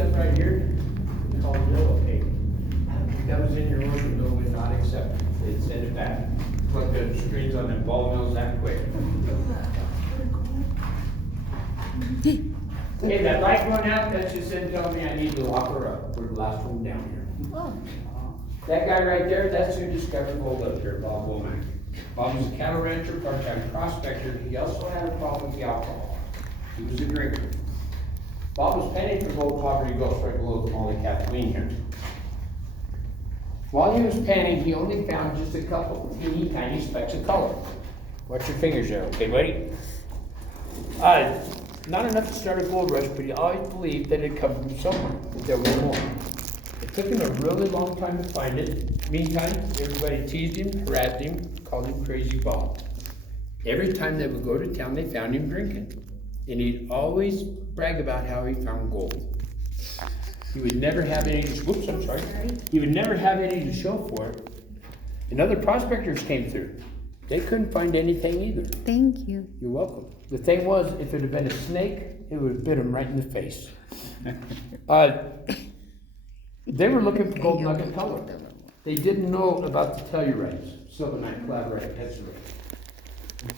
stuff right here, it's called yellow tape. That was in your order, bill would not accept it, they'd send it back. Plug the screens on them ball mills that quick. Okay, that light going out, that's just them telling me I need to lock her up, we're the last one down here. That guy right there, that's who discovered gold up here, Bob Womack. Bob was a cattle rancher, part-time prospector, he also had a problem with the alcohol. He was a drinker. Bob was panning for gold Poverty Gulch right below the Molly Kathleen here. While he was panning, he only found just a couple teeny tiny specks of color. Watch your fingers there, okay, buddy? Not enough to start a gold rush, but he always believed that it come from somewhere, that there was more. It took him a really long time to find it. Meantime, everybody teased him, harassed him, called him Crazy Bob. Every time they would go to town, they found him drinking. And he'd always brag about how he found gold. He would never have any, whoops, I'm sorry. He would never have any to show for it. And other prospectors came through. They couldn't find anything either. Thank you. You're welcome. The thing was, if it had been a snake, it would have bit him right in the face. They were looking for gold nugget color. They didn't know about the tellurites, silverite, flavorite, tesseract.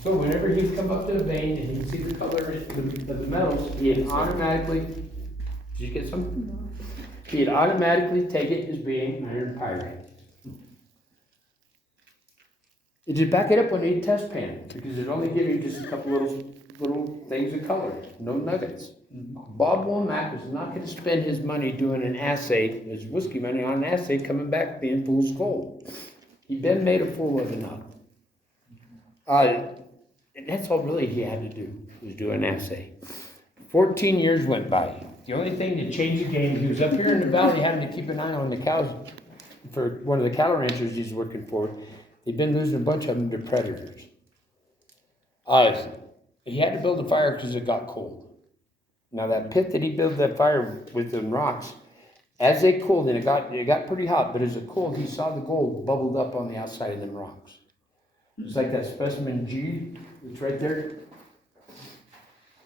So whenever he'd come up to a vein and he'd see the color of the metals, he'd automatically, did you get some? He'd automatically take it as being iron pyrite. It just back it up when he'd test pan, because it'd only give you just a couple little things of color, no nuggets. Bob Womack was not going to spend his money doing an assay, his whiskey money on an assay coming back being fool's gold. He'd been made a fool of enough. And that's all really he had to do, was do an assay. 14 years went by. The only thing that changed the game, he was up here in the valley having to keep an eye on the cows for one of the cattle ranchers he's working for. He'd been losing a bunch of them to predators. He had to build a fire because it got cold. Now that pit that he built that fire with the rocks, as they cooled, and it got pretty hot, but as it cooled, he saw the gold bubbled up on the outside of them rocks. It's like that specimen G, it's right there.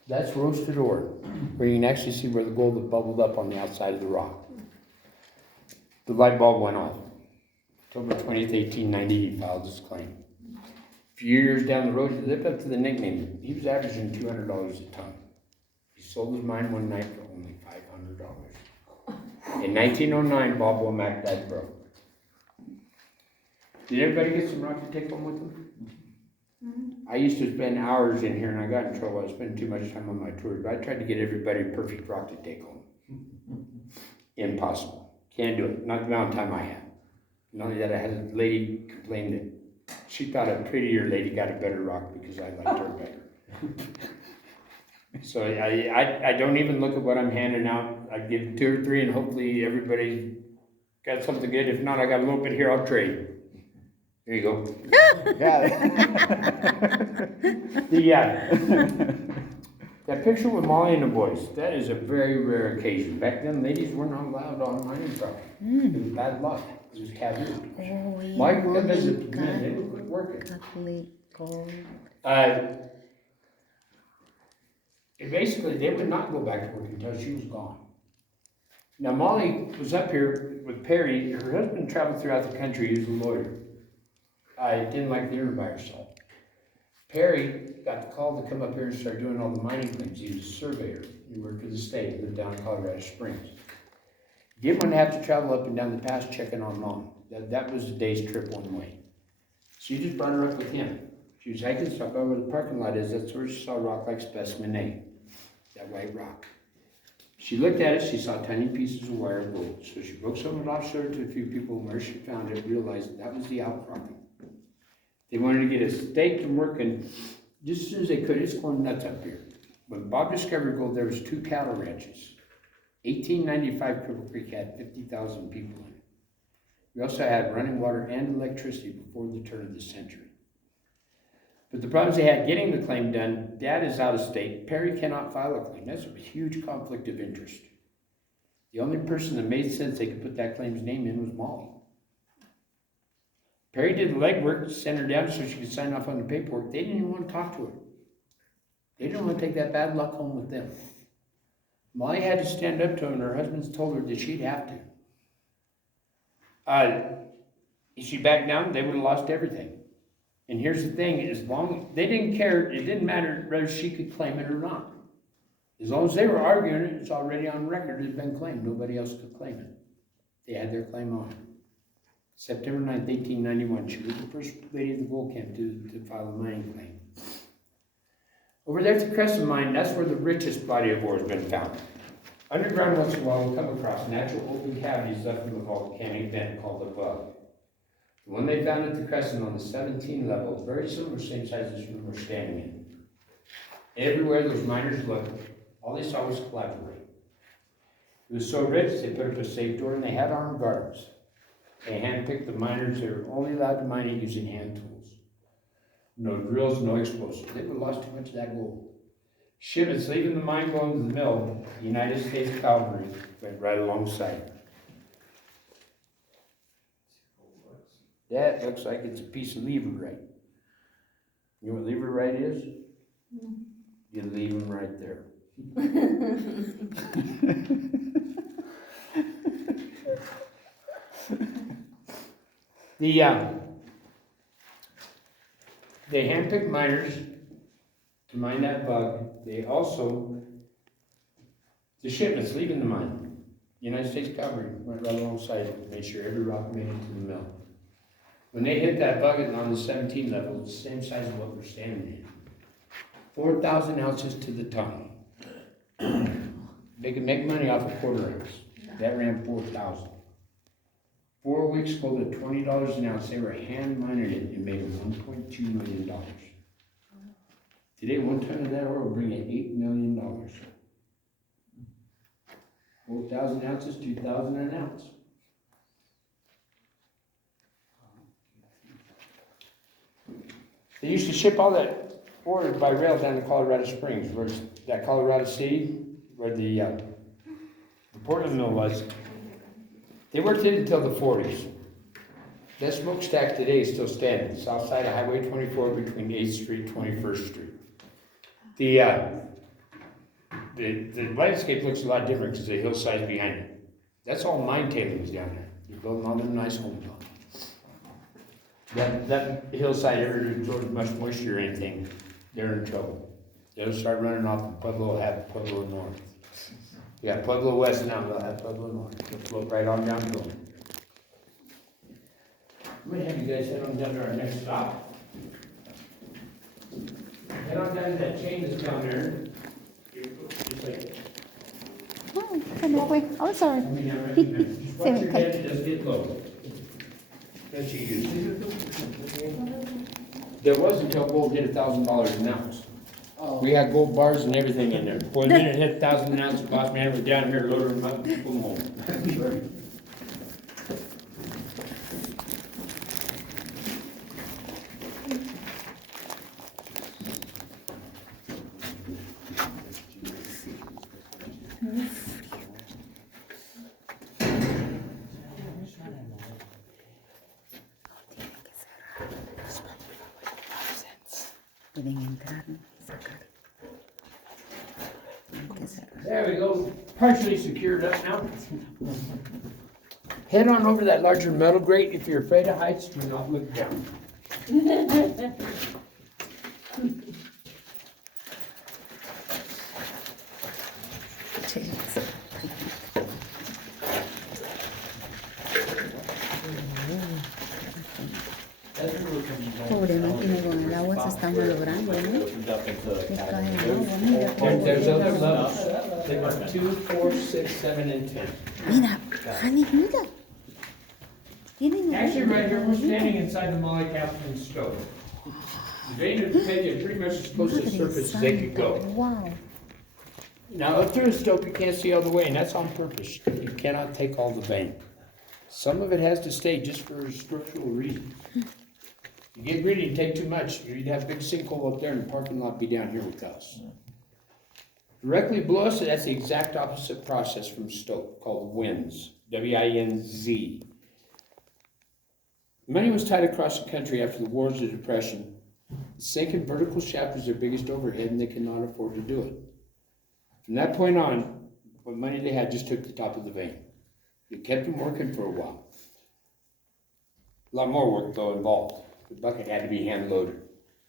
That's roasted ore, where you can actually see where the gold had bubbled up on the outside of the rock. The light bulb went off. October 20th, 1890, he filed his claim. A few years down the road, he lived up to the nickname. He was averaging $200 a ton. He sold his mine one night for only $500. In 1909, Bob Womack died broke. Did everybody get some rock to take home with them? Mm-hmm. I used to spend hours in here, and I got in trouble. I was spending too much time on my tours, but I tried to get everybody perfect rock to take home. Impossible. Can't do it. Not the amount of time I had. Not only that, I had a lady complain that she thought a prettier lady got a better rock because I liked her better. So I don't even look at what I'm handing out. I give 2 or 3, and hopefully everybody got something good. If not, I got a little bit here, I'll trade. There you go. That picture with Molly and the boys, that is a very rare occasion. Back then, ladies were not allowed on mining property. It was bad luck. It was taboo. Oh, yeah. Mike would come visit the men, they would quit working. Catholic gold. Basically, they would not go back to work until she was gone. Now, Molly was up here with Perry. Her husband traveled throughout the country. He was a lawyer. Didn't like living by herself. Perry got the call to come up here and start doing all the mining claims. He was a surveyor. He worked for the state, lived down in Colorado Springs. He didn't want to have to travel up and down the pass checking on Mom. That was a day's trip one way. So he just brought her up with him. She was hiking, stopped by where the parking lot is. That's where she saw rock like specimen A, that white rock. She looked at it, she saw tiny pieces of wire gold. So she broke some of it off, showed it to a few people, and where she found it, realized that was the outcropping. They wanted to get it staked and working just as soon as they could. It's going nuts up here. When Bob discovered gold, there was 2 cattle ranches. 1895, Cripple Creek had 50,000 people in it. We also had running water and electricity before the turn of the century. But the problems they had getting the claim done, Dad is out of state. Perry cannot file a claim. That's a huge conflict of interest. The only person that made sense they could put that claim's name in was Molly. Perry did the legwork, sent her down so she could sign off on the paperwork. They didn't even want to talk to her. They didn't want to take that bad luck home with them. Molly had to stand up to him, and her husband told her that she'd have to. If she backed down, they would have lost everything. And here's the thing, they didn't care, it didn't matter whether she could claim it or not. As long as they were arguing it, it's already on record, it had been claimed, nobody else could claim it. They had their claim on it. September 9th, 1891, she was the first lady of the gold camp to file a mining claim. Over there at the Crescent Mine, that's where the richest body of ore has been found. Underground once in a while we'll come across natural open cavities left from a volcanic vent called the Bug. The one they found at the Crescent on the 17 level is very similar, same size as this room we're standing in. Everywhere those miners looked, all they saw was collaborate. It was so rich, they put up a safe door and they had armed guards. They handpicked the miners that were only allowed to mine it using hand tools. No drills, no explosives. They would have lost too much of that gold. Shipments leaving the mine going to the mill, the United States Cavalry went right alongside. That looks like it's a piece of leverite. You know what leverite is? You leave them right there. They handpicked miners to mine that Bug. They also, the shipments leaving the mine, the United States Cavalry went right alongside it, made sure every rock made it to the mill. When they hit that Bug on the 17 level, it's the same size as what we're standing in. 4,000 ounces to the ton. They could make money off a quarter ounce. That ran 4,000. 4 weeks gold at $20 an ounce. They were hand mining it and made $1.2 million. Today, 1 ton of that ore will bring in $8 million. 4,000 ounces, $2,000 an ounce. They used to ship all that ore by rail down to Colorado Springs, where that Colorado City, where the Portland mill was. They worked it until the 40s. That smokestack today is still standing, south side of Highway 24 between 8th Street, 21st Street. The landscape looks a lot different because the hillside's behind it. That's all mine tailings down there. You're building all them nice homes on. That hillside ever absorbs much moisture or anything, they're in trouble. They'll start running off and Pueblo have Pueblo North. We got Pueblo West now, they'll have Pueblo North. They'll float right on down the road. I'm gonna have you guys head on down to our next stop. Head on down to that chain that's down there. Just like, Oh, come that way. Oh, sorry. I mean, I recognize. Just watch your Okay. head, it does get low. That you use. There was until gold hit $1,000 an ounce. We had gold bars and everything in there. Boy, the minute it hit 1,000 an ounce, the boss man was down here loading them up and pulling them home. Sure. Pueden entrar y sacar. Hay que cerrar. There we go, partially secured up now. Head on over that larger metal grate. If you're afraid of heights, do not look down. Pobre máquina con el agua se está malogrando, ¿no? Que cae el agua, mira. There's other levels. They went 2, 4, 6, 7, and 10. Mira, Janis, mira. Tienen Actually, right here, we're standing inside the Molly Captain stove. The vein of the pit is pretty much as close to the surface as they could go. Wow. Now, up through the stope, you can't see all the way, and that's on purpose. You cannot take all the vein. Some of it has to stay just for structural reasons. You get greedy and take too much, you'd have a big sinkhole up there and the parking lot be down here with us. Directly below us, that's the exact opposite process from stope, called WINZ, W-I-N-Z. Money was tight across the country after the wars of the Depression. Sinking vertical shaft was their biggest overhead, and they could not afford to do it. From that point on, what money they had, just took the top of the vein. It kept them working for a while. A lot more work though involved. The bucket had to be hand loaded.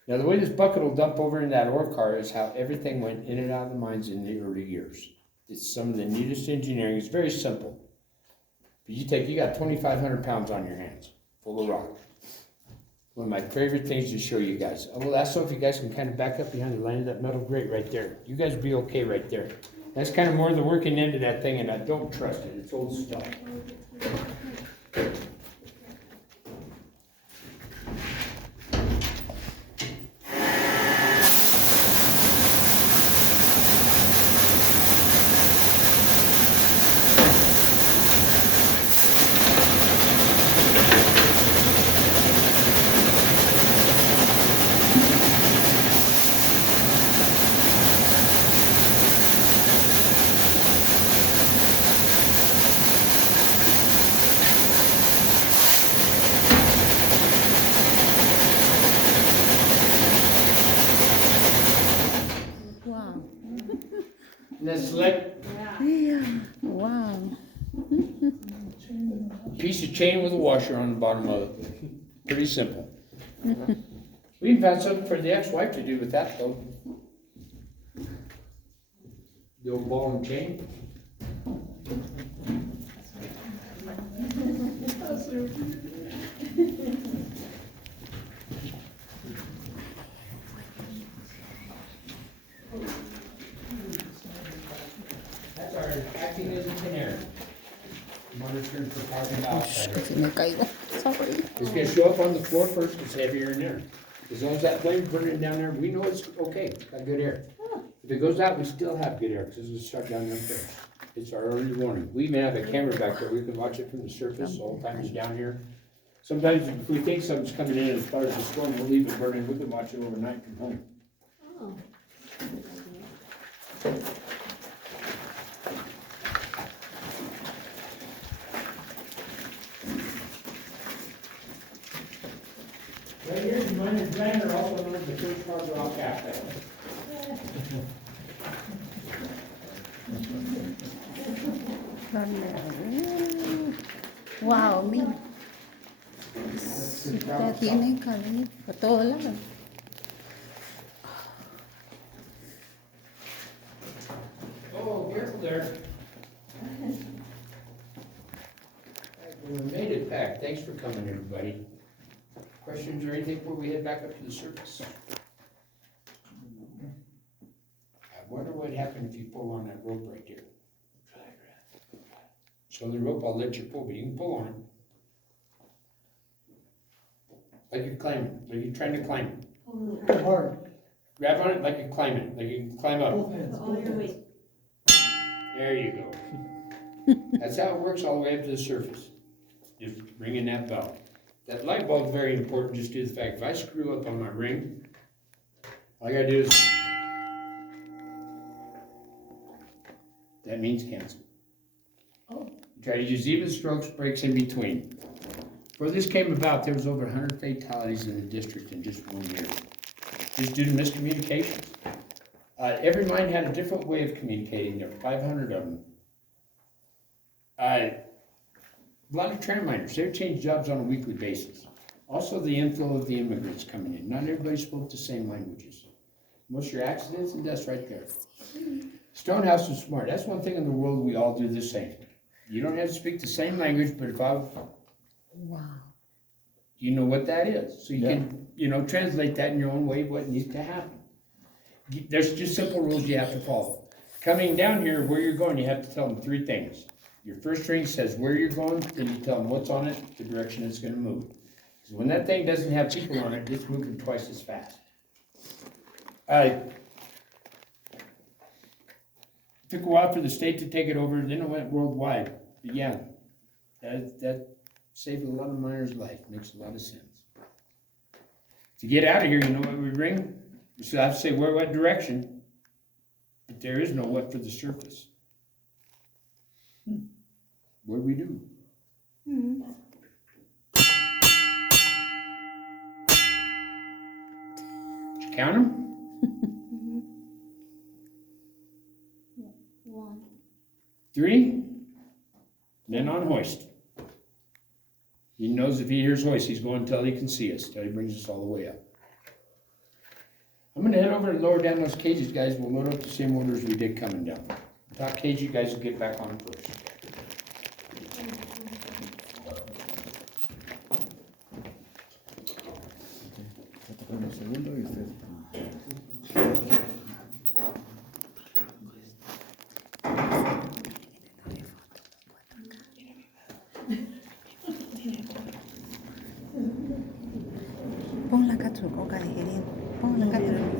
Now the way this bucket will dump over in that ore car is how everything went in and out of the mines in the early years. It's some of the neatest engineering. It's very simple. But you got 2,500 pounds on your hands, full of rock. One of my favorite things to show you guys. Well, that's so if you guys can kind of back up behind the line of that metal grate right there. You guys will be okay right there. That's kind of more the working end of that thing, and I don't trust it. It's old stuff. Wow. And that's like Yeah. Wow. a piece of chain with a washer on the bottom of it. Pretty simple. We even found something for the ex-wife to do with that though. The old ball and chain. That's our acting as a canary. Monitoring for carbon dioxide. Kasi may caigo. Sorry. It's gonna show up on the floor first, it's heavier in there. As long as that flame's burning down there, we know it's okay, got good air. If it goes out, we still have good air, because it'll shut down up there. It's our early warning. We even have a camera back there, we can watch it from the surface, the whole time it's down here. Sometimes if we think something's coming in as part of the storm, we'll leave it burning, we can watch it overnight from home. Right here is miners Brenner, also known as the first hard rock cafe. Wow, mi. Kita tiene cabello por todos lados. Oh, careful there. We made it back. Thanks for coming, everybody. Questions or anything before we head back up to the surface? I wonder what happened if you pull on that rope right there. So the rope, I'll let you pull, but you can pull on it. Like you're climbing, like you're trying to climb. Hard. Grab on it like you're climbing, like you can climb up. Both hands. All your weight. There you go. That's how it works all the way up to the surface. Just ringing that bell. That light bulb's very important just due to the fact if I screw up on my ring, all I gotta do is, that means cancel. Oh. Try to use even strokes, breaks in between. Before this came about, there was over 100 fatalities in the district in just 1 year. Just due to miscommunications. Every mine had a different way of communicating. There were 500 of them. A lot of tram miners, they would change jobs on a weekly basis. Also the inflow of the immigrants coming in. Not everybody spoke the same languages. Most of your accidents and deaths right there. Stonehouse was smart. That's one thing in the world we all do the same. You don't have to speak the same language, but if Wow. you know what that is. So you can, translate that in your own way, what needs to happen. There's just simple rules you have to follow. Coming down here, where you're going, you have to tell them 3 things. Your first ring says where you're going, then you tell them what's on it, the direction it's gonna move. Because when that thing doesn't have people on it, it's moving twice as fast. Took a while for the state to take it over, then it went worldwide. But yeah, that saved a lot of miners' life, makes a lot of sense. To get out of here, you know what we ring? We still have to say what direction, but there is no what for the surface. What do we do? Did you count them? 1, 3, then on hoist. He knows if he hears hoist, he's going until he can see us, till he brings us all the way up. I'm gonna head over and lower down those cages, guys. We'll load up the same orders we did coming down. Top cage, you guys will get back on first. Ponla acá tu roca de gerente. Ponla acá tu roca.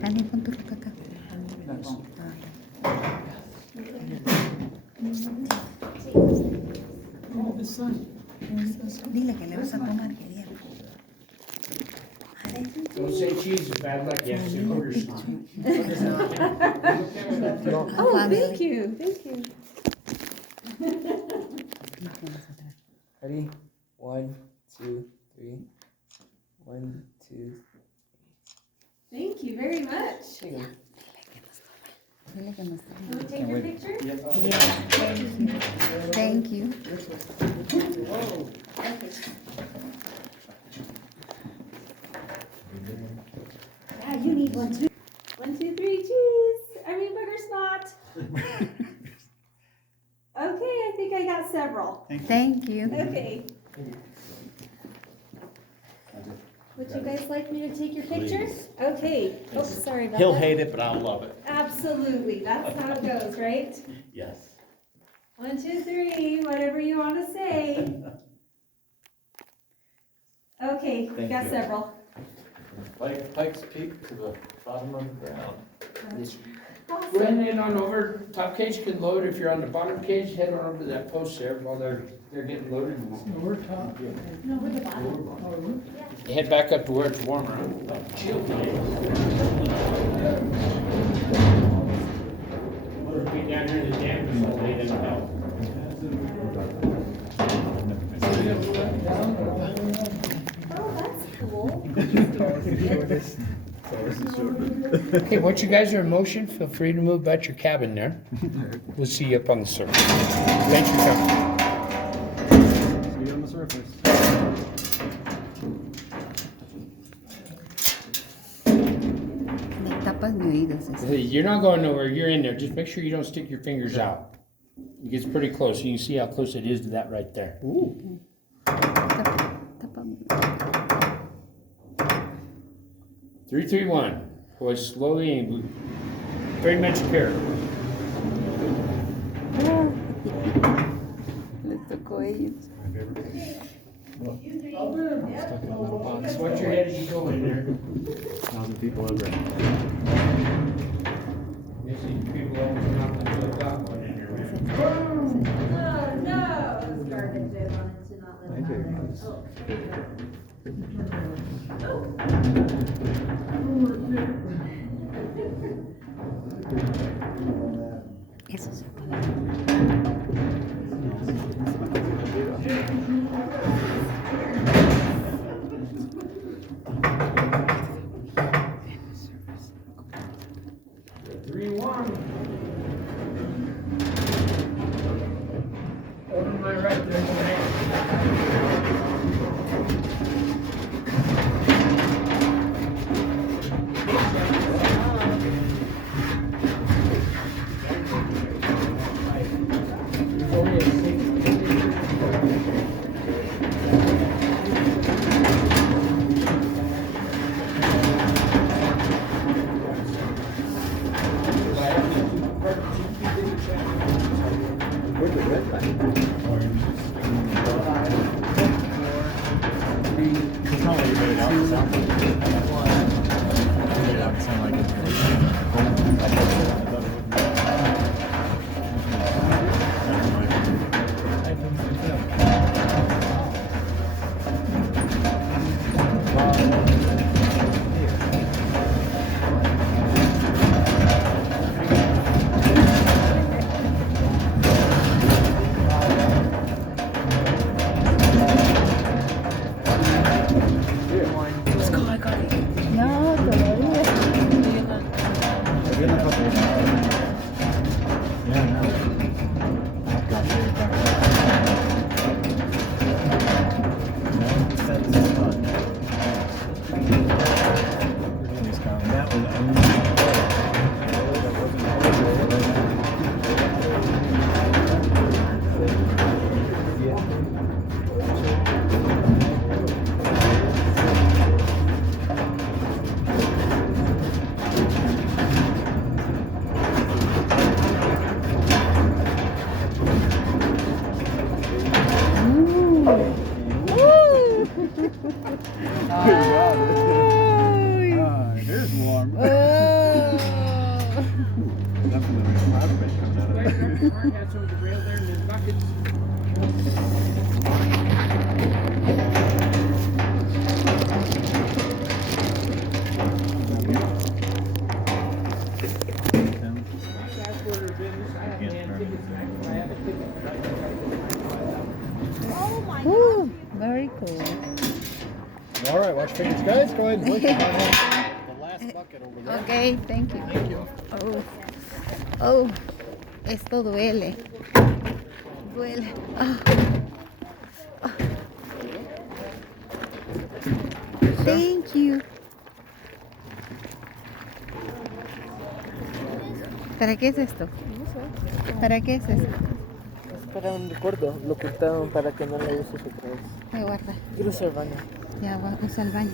Jani, pon tu roca acá. Dile que le vas a tomar, querida. Don't say cheese is bad luck, you have to say order smart. Oh, thank you, thank you. Ready? 1, 2, 3. 1, 2. Thank you very much. There you go. Dile que nos Can we take your picture? Yes, thank you. Yeah, you need one too. 1, 2, 3, cheese. I mean, booger snot. Okay, I think I got several. Thank you. Okay. Would you guys like me to take your pictures? Okay. Oh, sorry about He'll that. hate it, but I'll love it. Absolutely. That's how it goes, right? Yes. 1, 2, 3, whatever you want to say. Okay, we Thank got you. several. Pikes Peak to the bottom of the ground. Go ahead and head on over, top cage can load, if you're on the bottom cage, head on over to that post there while they're getting loaded. We're top. No, we're the bottom. Oh, Head back up to where it's warmer. Chill. Or be down here in the damp all day, that'll help. Oh, that's cool. Okay, once you guys are in motion, feel free to move about your cabin there. We'll see you up on the surface. Thanks for coming. See you on the surface. Me tapas mi oídos. Hey, you're not going nowhere, you're in there, just make sure you don't stick your fingers out. It gets pretty close, you can see how close it is to that right there. Ooh. Tapa. 3, 3, 1. Hoist slowly and very much care. Les tocó a ellos. Stuck in a little box. Watch your head as you go in there. 1,000 people over it. You see people almost not gonna look up one in there, man. Oh, no. It's garbage. I wanted to not let Thank it you. happen. Oh, there you go. Eso sí. Three, 1. Over to my right, there's your hand. Where's the red button? It's not like you made it out to sound like it. You made it out to sound like it. I thought it would be. There's cloud smoke coming out of Guys, it. grab your hard hats over the rail there and the buckets. Tim, I asked for their business, I have Yes, hand ma'am. tickets, and I have a ticket, but I gotta Oh my Ooh, gosh. very cool. All right, watch fingers, guys. Go ahead and push it on the last bucket over there. Okay, thank you. Thank you. Oh, esto duele. Duele. Ah. Ah. Thank you. ¿Para qué es esto? ¿Para qué es esto? Es para un recuerdo. Lo ocultaron para que no lo uses otra vez. Voy a guardar. Quiero usar baño. Ya, usa el baño.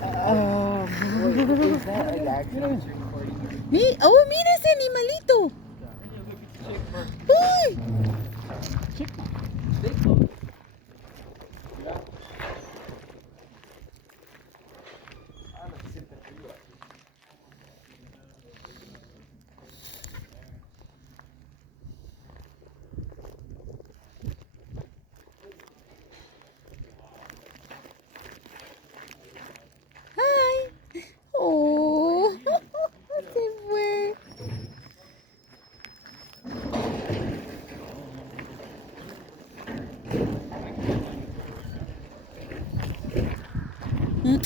Is that like actually recording? ¡Oh, mira ese animalito! ¡Uy! ¡Ay! ¡Oh! Se fue.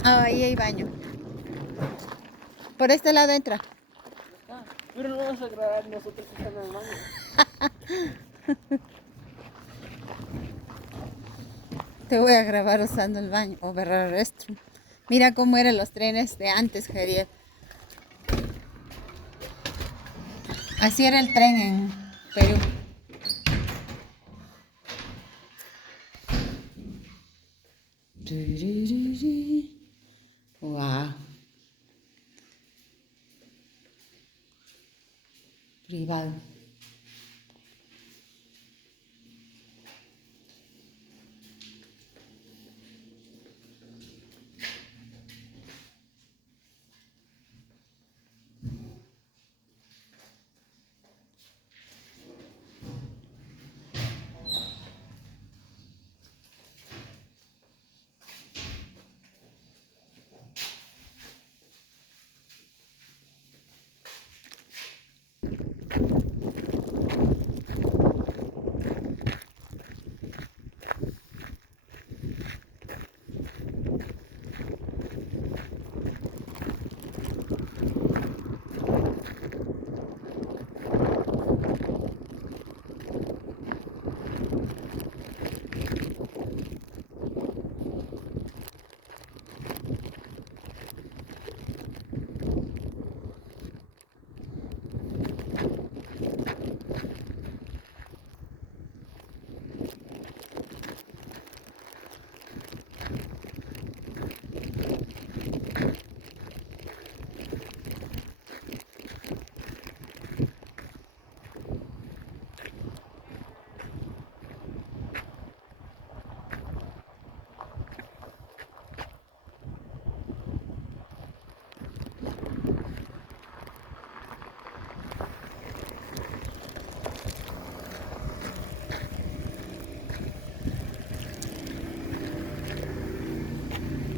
Ahí hay baño. Por este lado entra. Pero no vamos a grabar nosotros estando en el baño. Te voy a grabar usando el baño o ver el restroom. Mira cómo eran los trenes de antes, Javier. Así era el tren en Perú. Wow. Privado.